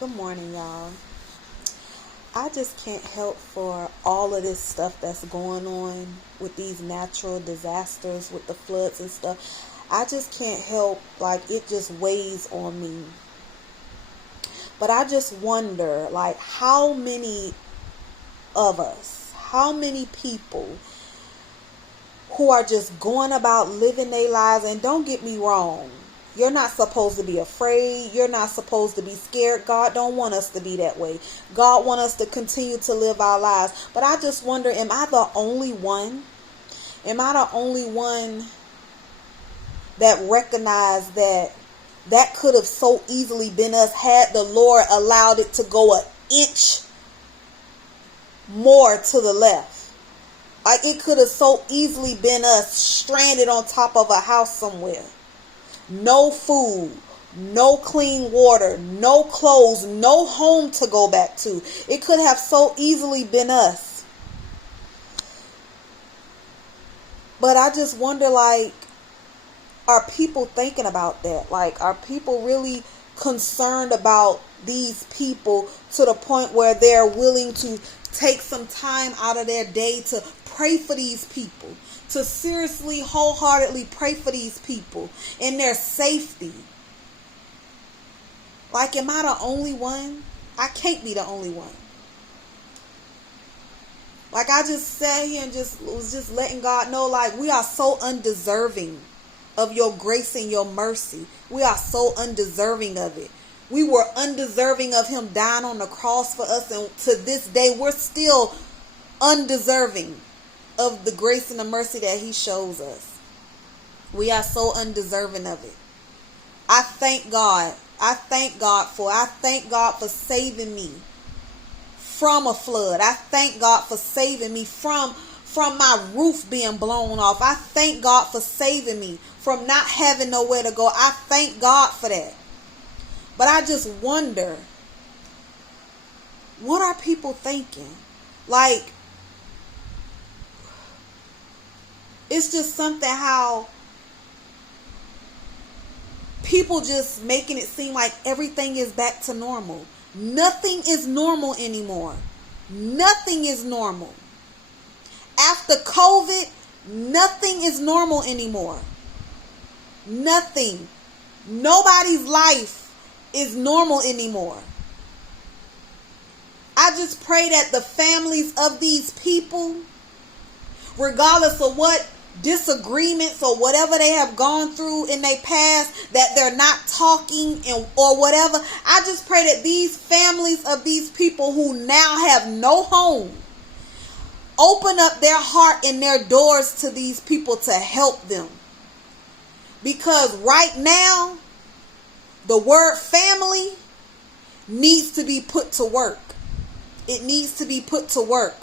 Good morning, y'all. I just can't help for all of this stuff that's going on with these natural disasters, with the floods and stuff. I just can't help, it just weighs on me. But I just wonder, how many of us, how many people who are just going about living their lives, and don't get me wrong, you're not supposed to be afraid. You're not supposed to be scared. God don't want us to be that way. God want us to continue to live our lives. But I just wonder, am I the only one? Am I the only one that recognized that could have so easily been us had the Lord allowed it to go an inch more to the left? It could have so easily been us stranded on top of a house somewhere. No food, no clean water, no clothes, no home to go back to. It could have so easily been us. But I just wonder, are people thinking about that? Are people really concerned about these people to the point where they're willing to take some time out of their day to pray for these people? To seriously, wholeheartedly pray for these people and their safety. Am I the only one? I can't be the only one. I just sat here and was just letting God know, we are so undeserving of your grace and your mercy. We are so undeserving of it. We were undeserving of him dying on the cross for us, and to this day we're still undeserving of the grace and the mercy that he shows us. We are so undeserving of it. I thank God. I thank God for saving me from a flood. I thank God for saving me from my roof being blown off. I thank God for saving me from not having nowhere to go. I thank God for that. But I just wonder, what are people thinking? It's just something how people just making it seem like everything is back to normal. Nothing is normal anymore. Nothing is normal. After COVID, nothing is normal anymore. Nothing. Nobody's life is normal anymore. I just pray that the families of these people, regardless of what disagreements or whatever they have gone through in their past, that they're not talking or whatever. I just pray that these families of these people who now have no home open up their heart and their doors to these people to help them. Because right now, the word family needs to be put to work. It needs to be put to work.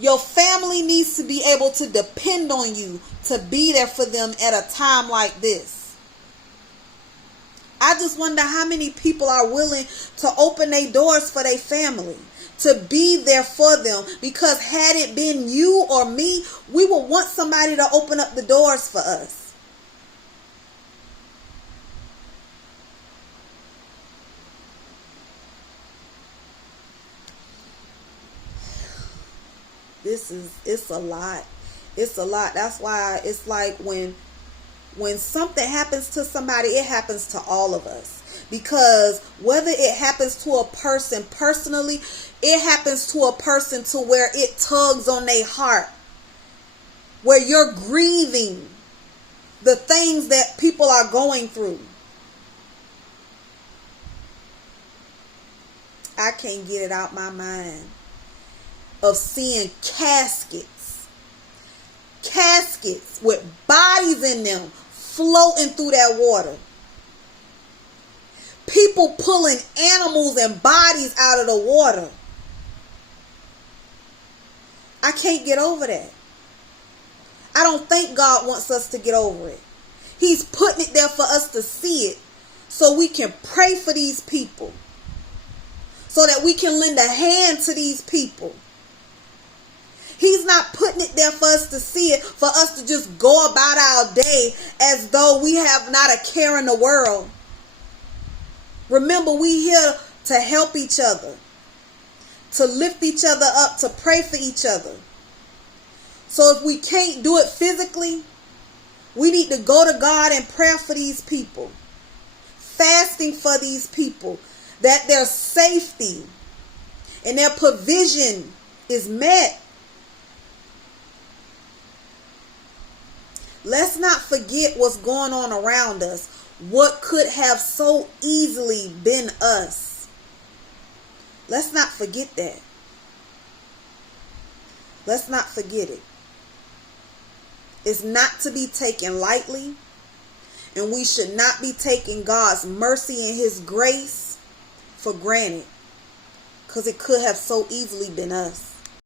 Your family needs to be able to depend on you to be there for them at a time like this. I just wonder how many people are willing to open their doors for their family, to be there for them. Because had it been you or me, we would want somebody to open up the doors for us. It's a lot. It's a lot. That's why it's when something happens to somebody, it happens to all of us. Because whether it happens to a person personally, it happens to a person to where it tugs on their heart, where you're grieving the things that people are going through. I can't get it out my mind of seeing caskets with bodies in them floating through that water. People pulling animals and bodies out of the water. I can't get over that. I don't think God wants us to get over it. He's putting it there for us to see it so we can pray for these people, so that we can lend a hand to these people. He's not putting it there for us to see it, for us to just go about our day as though we have not a care in the world. Remember, we here to help each other, to lift each other up, to pray for each other. So if we can't do it physically, we need to go to God in prayer for these people, fasting for these people, that their safety and their provision is met. Let's not forget what's going on around us. What could have so easily been us. Let's not forget that. Let's not forget it. It's not to be taken lightly. And we should not be taking God's mercy and his grace for granted. Because it could have so easily been us.